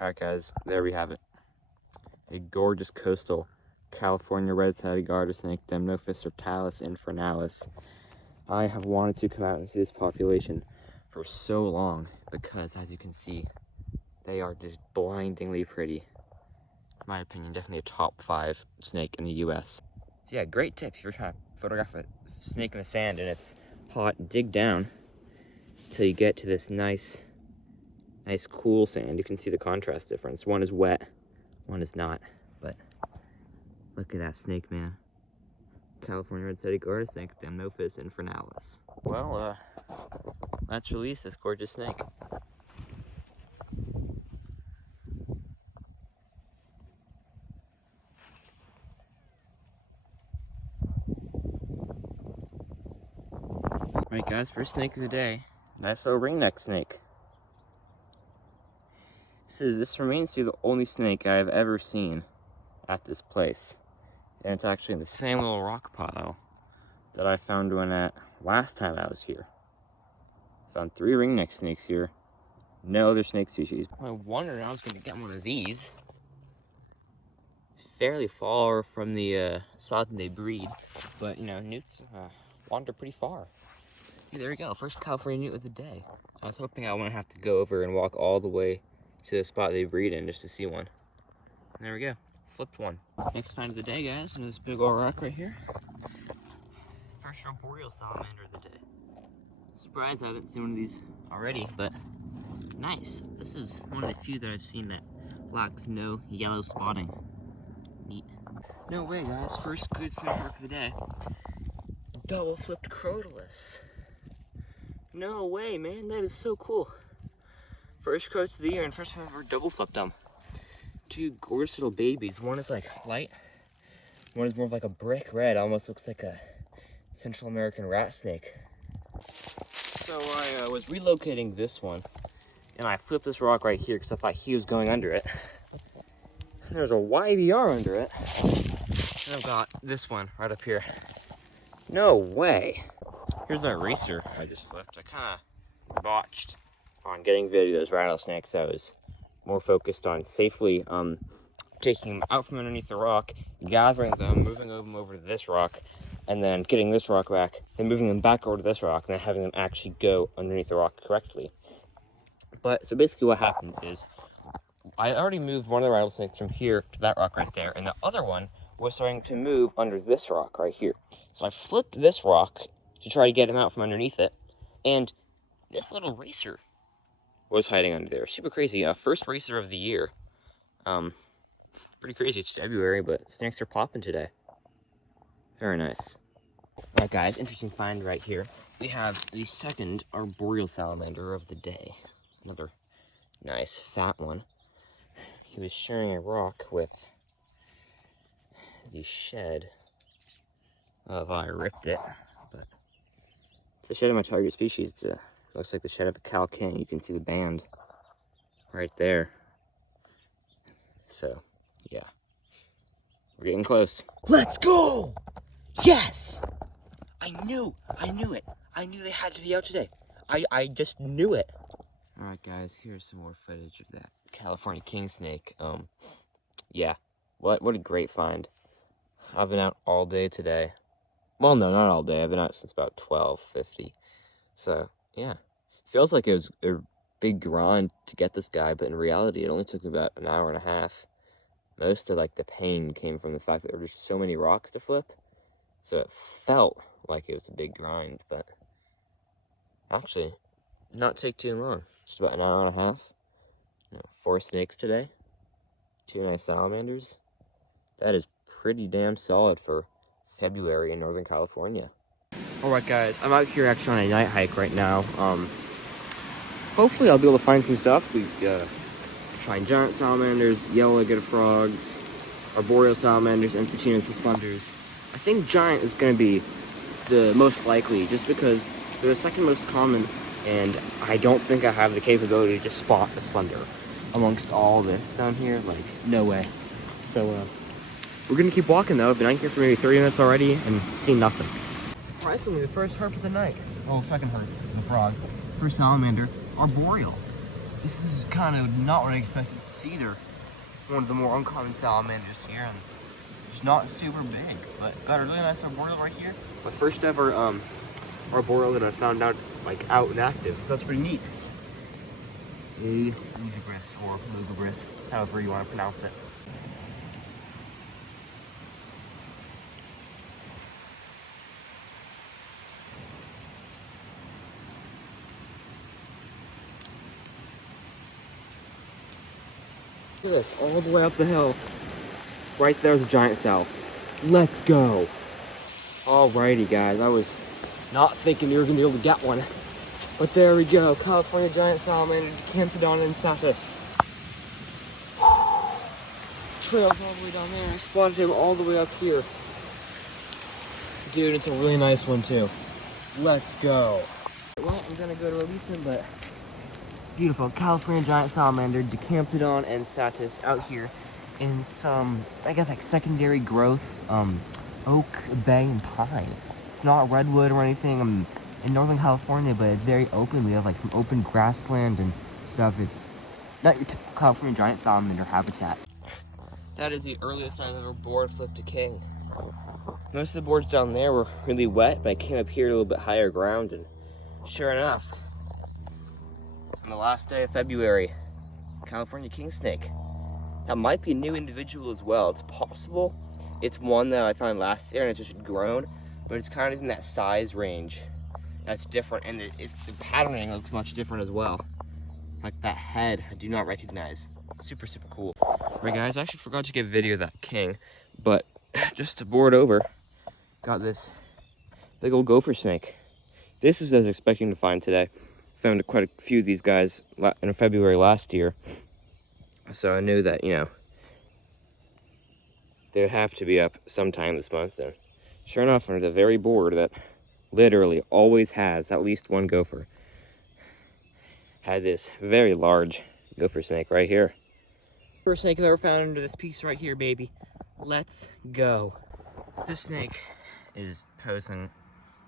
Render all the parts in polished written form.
Alright guys, there we have it. A gorgeous coastal California red-sided garter snake, Demnophis ortalis infernalis. I have wanted to come out and see this population for so long because, as you can see, they are just blindingly pretty. In my opinion, definitely a top 5 snake in the US. So yeah, great tip if you're trying to photograph a snake in the sand and it's hot. Dig down until you get to this nice cool sand. You can see the contrast difference. One is wet, one is not. But look at that snake, man. California red-sided garter snake, Demnophis infernalis. Well, let's release this gorgeous snake. Alright guys, first snake of the day. Nice little ringneck snake. This remains to be the only snake I have ever seen at this place. And it's actually in the same little rock pile that I found one at last time I was here. Found 3 ringneck snakes here. No other snake species. I wondered I was going to get one of these. It's fairly far from the spot that they breed. But, you know, newts wander pretty far. See, there we go. First California newt of the day. I was hoping I wouldn't have to go over and walk all the way to the spot they breed in just to see one. And there we go. Flipped one. Next find of the day, guys, and this big old rock right here. First arboreal salamander of the day. Surprised I haven't seen one of these already, but nice. This is one of the few that I've seen that lacks no yellow spotting. Neat. No way, guys. First good snake mark of the day. Double flipped crotalus. No way, man. That is so cool. First croats of the year, and first time I've ever double flipped them. 2 gorgeous little babies. One is like light, one is more of like a brick red, almost looks like a Central American rat snake. So I was relocating this one, and I flipped this rock right here because I thought he was going under it. And there's a YVR under it, and I've got this one right up here. No way. Here's that racer I just flipped. I kind of botched on getting video of those rattlesnakes. I was more focused on safely taking them out from underneath the rock, gathering them, moving them over to this rock, and then getting this rock back, then moving them back over to this rock, and then having them actually go underneath the rock correctly. But, so basically what happened is, I already moved one of the rattlesnakes from here to that rock right there, and the other one was starting to move under this rock right here. So I flipped this rock to try to get him out from underneath it, and this little racer was hiding under there. Super crazy. First racer of the year. Pretty crazy. It's February, but snakes are popping today. Very nice. Alright guys, interesting find right here. We have the second arboreal salamander of the day. Another nice fat one. He was sharing a rock with the shed of, I ripped it, but it's a shed of my target species. It's looks like the shed of a Cal King. You can see the band right there. So, yeah. We're getting close. Let's go! Yes! I knew it. I knew they had to be out today. I just knew it. Alright guys, here's some more footage of that California king snake. Yeah. What a great find. I've been out all day today. Well, no, not all day. I've been out since about 12:50. So, yeah. Feels like it was a big grind to get this guy, but in reality, it only took me about an hour and a half. Most of, like, the pain came from the fact that there were just so many rocks to flip. So it felt like it was a big grind, but actually, not take too long. Just about an hour and a half. 4 snakes today. 2 nice salamanders. That is pretty damn solid for February in Northern California. Alright guys, I'm out here actually on a night hike right now. Hopefully I'll be able to find some stuff. We find giant salamanders, yellow-legged frogs, arboreal salamanders, entertinas, and slenders. I think giant is going to be the most likely, just because they're the second most common, and I don't think I have the capability to just spot the slender amongst all this down here. Like, no way. So, we're going to keep walking though. I've been out here for maybe 30 minutes already and seen nothing. Surprisingly, the first herp of the night. Oh, second herp, the frog. First salamander, arboreal. This is kind of not what I expected to see, they're one of the more uncommon salamanders here, and it's not super big, but got a really nice arboreal right here. My first ever arboreal that I found out out and active, so that's pretty neat. Lugubris or Lugubris, however you want to pronounce it. Look at this, all the way up the hill. Right there's a giant sal. Let's go. Alrighty guys, I was not thinking you were gonna be able to get one. But there we go, California giant salamander, Decamptodon insatus. Trails all the way down there. I spotted him all the way up here. Dude, it's a really nice one too. Let's go. Well, I'm gonna go to release him, but beautiful California giant salamander, Decamptodon insatus, out here in some, I guess, like secondary growth, oak, bay, and pine. It's not redwood or anything. I'm in Northern California, but it's very open. We have like some open grassland and stuff. It's not your typical California giant salamander habitat. That is the earliest I've ever board flipped a king. Most of the boards down there were really wet, but I came up here to a little bit higher ground, and sure enough, on the last day of February, California Kingnake. That might be a new individual as well. It's possible it's one that I found last year and it's just grown, but it's kind of in that size range that's different, and the patterning looks much different as well. Like that head, I do not recognize. Super, super cool. Right guys, I actually forgot to get a video of that king, but just to board over, got this big old gopher snake. This is what I was expecting to find today. Found quite a few of these guys in February last year. So I knew that, you know, they would have to be up sometime this month. And sure enough, under the very board that literally always has at least one gopher, had this very large gopher snake right here. First snake I've ever found under this piece right here, baby. Let's go. This snake is posing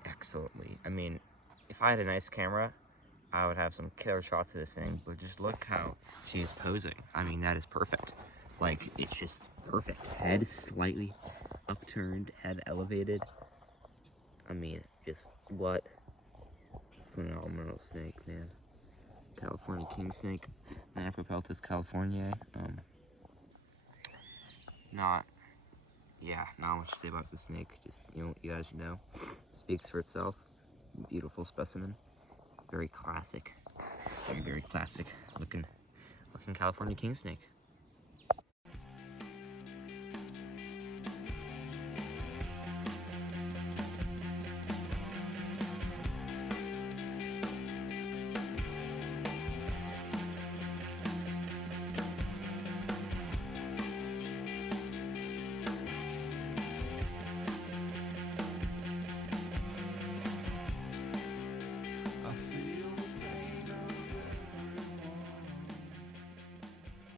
excellently. I mean, if I had a nice camera, I would have some killer shots of this thing, but just look how she is posing. I mean, that is perfect. Like, it's just perfect. Head slightly upturned, head elevated. I mean, just what phenomenal snake, man. California Kingnake, Manapropeltis californiae. Not much to say about the snake. Just, you know, you guys know, speaks for itself. Beautiful specimen. Very classic, very classic looking California Kingnake.